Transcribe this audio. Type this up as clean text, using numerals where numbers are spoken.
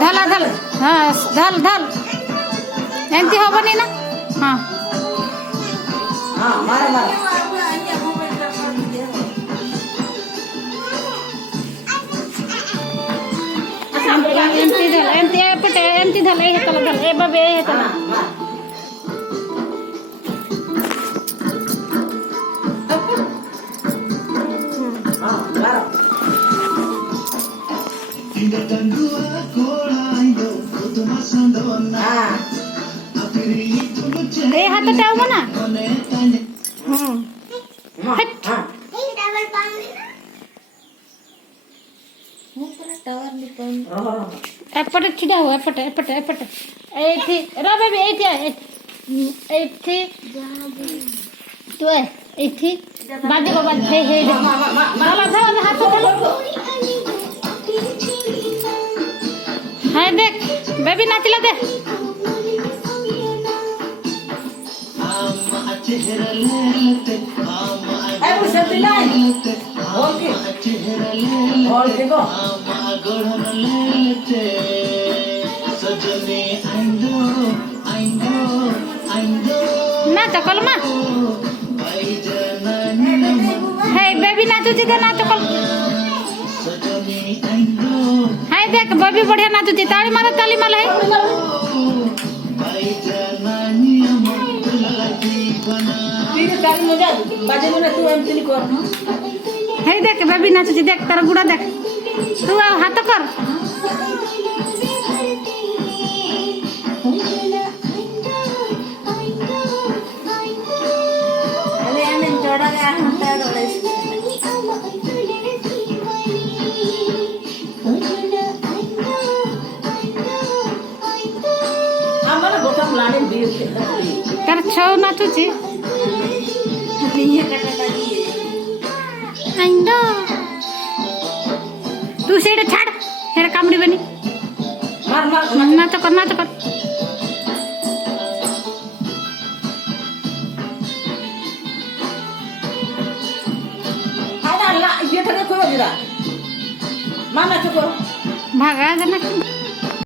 धला धल हाँ धल धल एमती हेनी ना हाँ एमती धल एमती एपटे एमती धल ए हेतला धल ए बाबे ए हेतला ए हाथ टाव ना हट एपटे छिड़ा हो एपटे एपटे एपटे एथि रा बेबी एथि एथि तू एथि बाजे बाबा हे हे धला धला हाथ धला हाय देख बेबी नाचला दे नाच कलमा हे बेबी नाचुची दे नाच कल हाय देख बेबी बढ़िया नाचुची ताली मार है हे देख बेबी नाचुची देख तार गुड़ा देख तू हाथ कर तार छौ नाचुची तू से छाड़ हेर कामड़ी बनी ना तो कर ना तो कर भागा जाना